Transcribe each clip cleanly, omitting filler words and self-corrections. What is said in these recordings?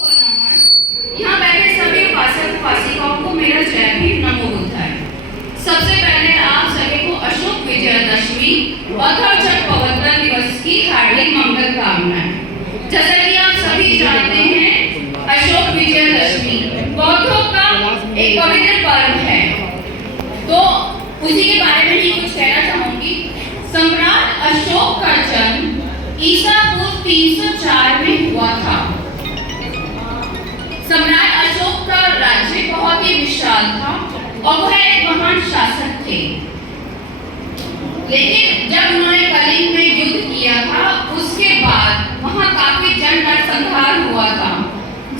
यहाँ बैठे सभी उपासक उपासिकाओं को मेरा जय भीम नमो बुद्धाय। सबसे पहले आप सभी को अशोक विजयदशमी और धर्मचक्र प्रवर्तन दिवस की हार्दिक मंगल कामनाएं। जैसा कि आप सभी जानते हैं, अशोक विजयदशमी बौद्धों का एक पवित्र पर्व है, तो उसी के बारे में ही कुछ कहना चाहूंगी। सम्राट अशोक का जन्म ईसा पूर्व 304 में हुआ था। सम्राट अशोक का राज्य बहुत ही विशाल था और वह एक महान शासक थे। लेकिन जब उन्होंने कलिंग में युद्ध किया था, उसके बाद वहां काफी जन नरसंहार हुआ था,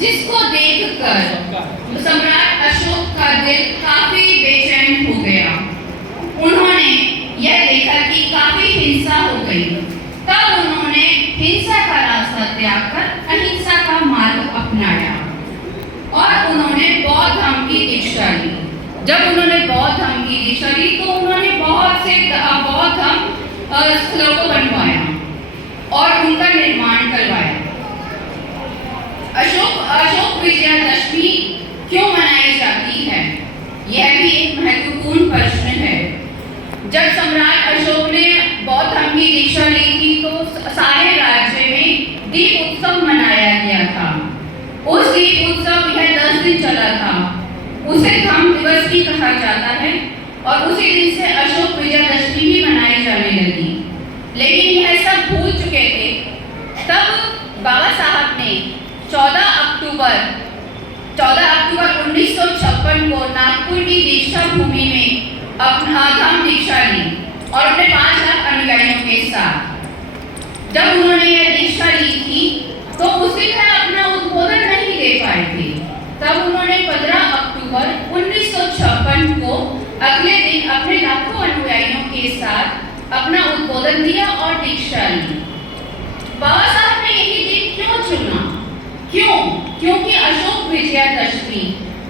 जिसको देखकर सम्राट अशोक का दिल काफी बेचैन हो गया। उन्होंने यह देखा कि काफी हिंसा हो गई, तब उन्होंने हिंसा का रास्ता त्याग कर अहिंसा का मार्ग अपनाया और उन्होंने बौद्ध धर्म की दीक्षा ली। जब उन्होंने बौद्ध धर्म की दीक्षा ली तो उन्होंने बहुत से बौद्ध धर्म स्थलों को बनवाया और उनका निर्माण करवाया। अशोक विजयदशमी क्यों मनाई जाती है, यह भी एक महत्वपूर्ण प्रश्न है। जब सम्राट अशोक ने बौद्ध धर्म की दीक्षा ली थी तो सारे राज्य में दीप उत्सव मनाया गया था। उस दीप उत्सव यह 10 दिन चला था। उसे धम्म दिवस भी कहा जाता है और उसी दिन से अशोक विजयदशमी भी मनाई जाने लगी। लेकिन यह सब भूल चुके थे। तब बाबा साहब ने 14 अक्टूबर 1956 को नागपुर की दीक्षा भूमि में अपना धम्म दीक्षा ली और अपने 5 लाख अनुयायियों के साथ। जब उन्होंने यह दीक्षा ली थी तो उस दिन वह अपना उद्बोधन नहीं दे पाए थे। तब उन्होंने 15 अक्टूबर 1956 को अगले दिन अपने लाखों अनुयायियों के साथ अपना उद्बोधन दिया और दीक्षा ली। बाबा साहब ने यही दिन क्यों चुना? क्योंकि अशोक विजयदशमी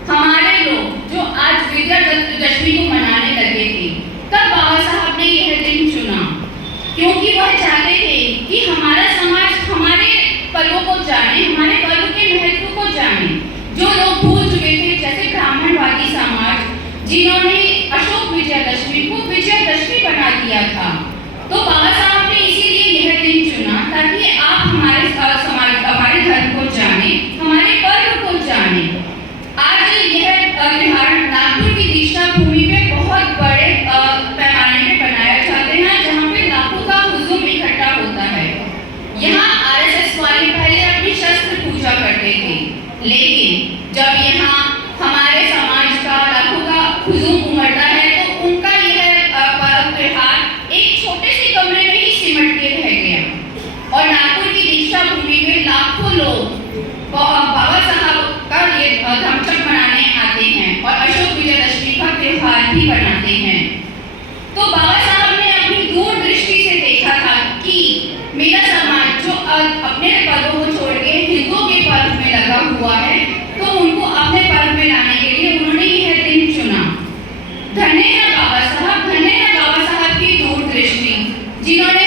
हमारे लोग जो आज विजयदशमी को मनाने लगे थे, तब बाबा साहब ने यह दिन चुना क्योंकि वह चाहते थे कि हमारा समाज हमारे पर्वों को जाने, हमारे पर्व के महत्व को जाने। जो लोग भूल चुके थे, जैसे ब्राह्मणवादी समाज, जिन्होंने अशोक विजयदशमी को विजयदशमी बना दिया था, तो बाबा साहब ने इसीलिए यह दिन चुना ताकि आप हमारे समाज, हमारे धर्म को जाने, हमारे पर्व को जाने। आज यह त्योहार नागपुर की दीक्षा भूमि पे बहुत बड़े पैमाने में बनाया जाते हैं, जहाँ पे लाखों का हुजूम इकट्ठा होता है। यहाँ आरएसएस वाले पहले अपनी शस्त्र पूजा करते थे, लेकिन जब यहाँ हमारे समाज का लाखों का हुजूम उमड़ता है तो उनका यह त्योहार एक छोटे से कमरे में ही सिमट के रह गया। और नागपुर की दीक्षा भूमि में लाखों लोग बाबा साहब का ये धम्मचक्र मनाने आते हैं और अशोक विजयदशमी का त्योहार भी बनाते हैं। तो बाबा साहब ने अपनी दूरदृष्टि से देखा था कि मेरा समाज जो अपने पर्वों को छोड़ के हिंदुओं के पर्व में लगा हुआ है, तो उनको अपने पर्व में लाने के लिए उन्होंने यह दिन चुना। धन्य है बाबा साहब की दूरदृष्टि, जिन्होंने